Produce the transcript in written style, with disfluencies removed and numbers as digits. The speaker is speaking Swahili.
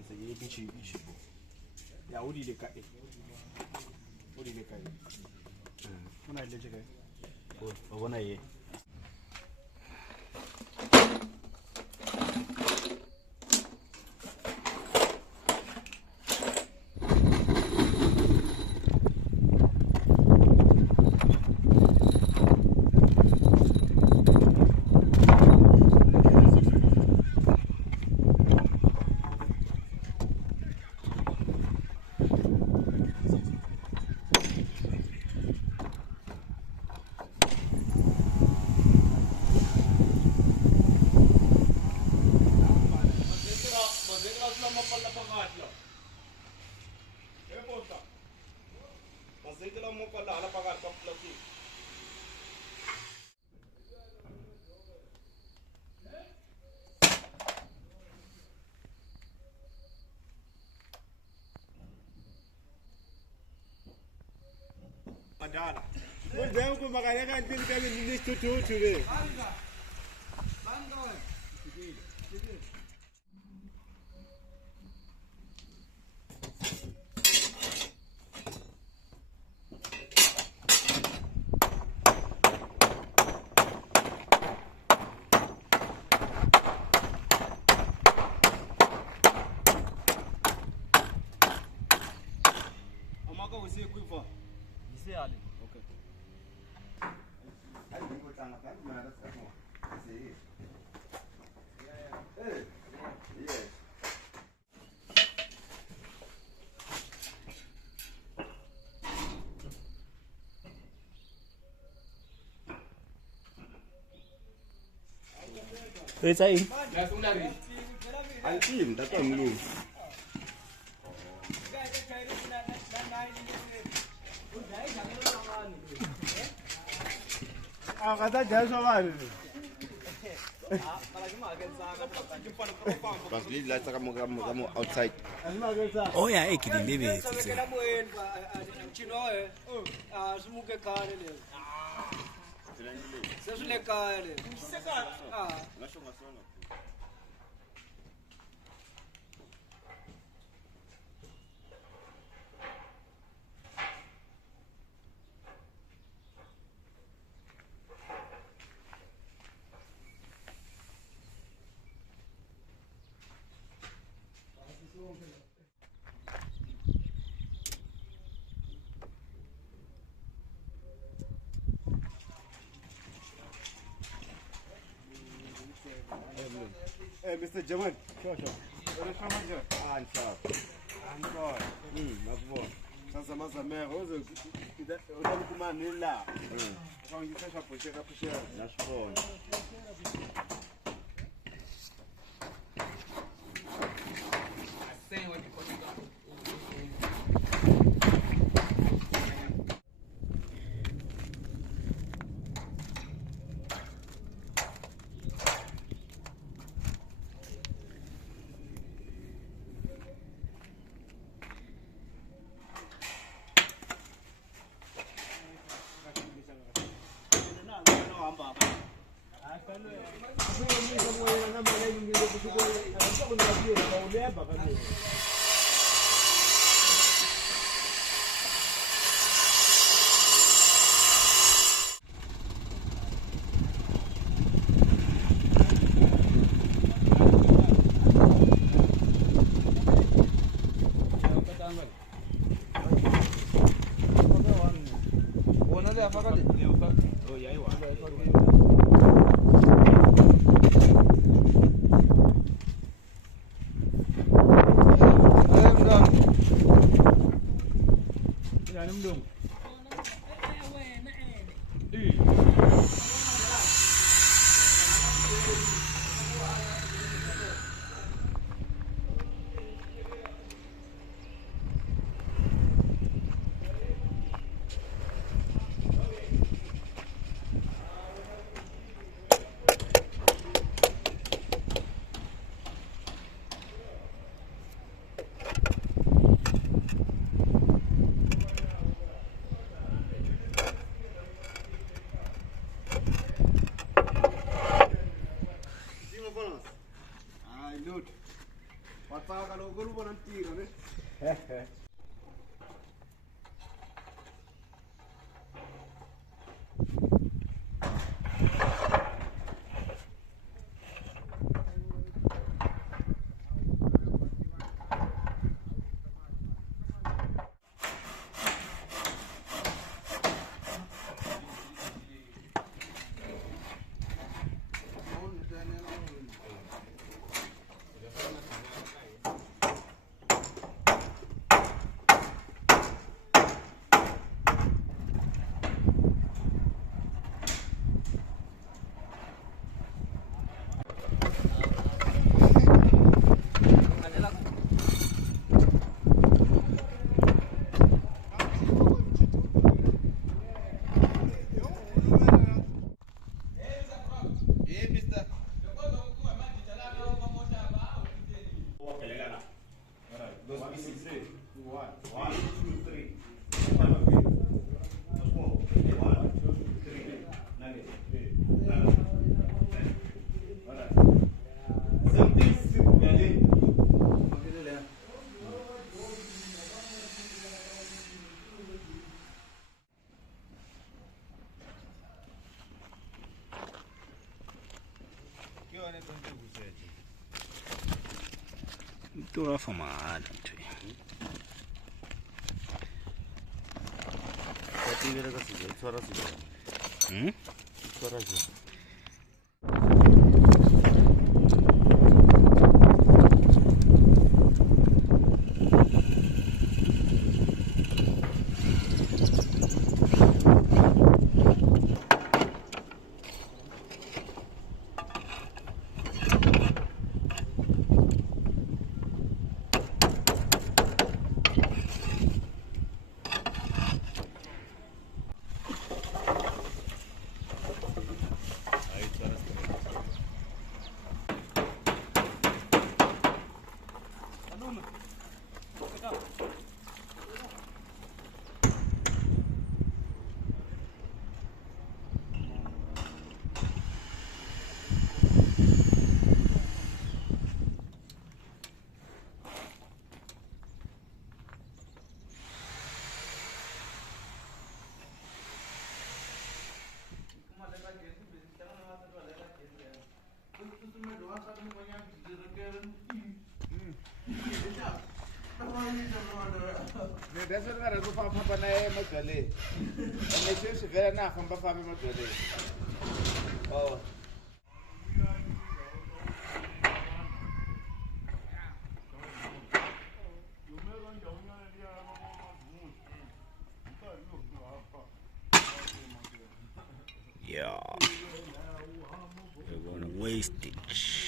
sa yi bici bici ya wuri da kaɗe wuri da kaɗe muna da jikai ko wana yi Madala. Wewe uko magari gani ndio kile ni tutu tule. Amaka usiye kuiva. Ise ali. Okay. Ai bingo tanga kan mana sekarang. Ise. Eh. Yes. Ơi sao im? Anh im đã tầm luôn. Kata jangan soal. Pas beli lah kamu outside. Oh ya, ikili bebe. Mr. Jaman, sure. Answer. Makubona. Sasa mazamera uzokutana kumanila. Ngizisha pusheka. Nashibona. Oh ya, iwa. Tura famada. That's what I do. Papa na magale. And they say very na from Papa magale. Oh. Yeah. We're gonna waste it.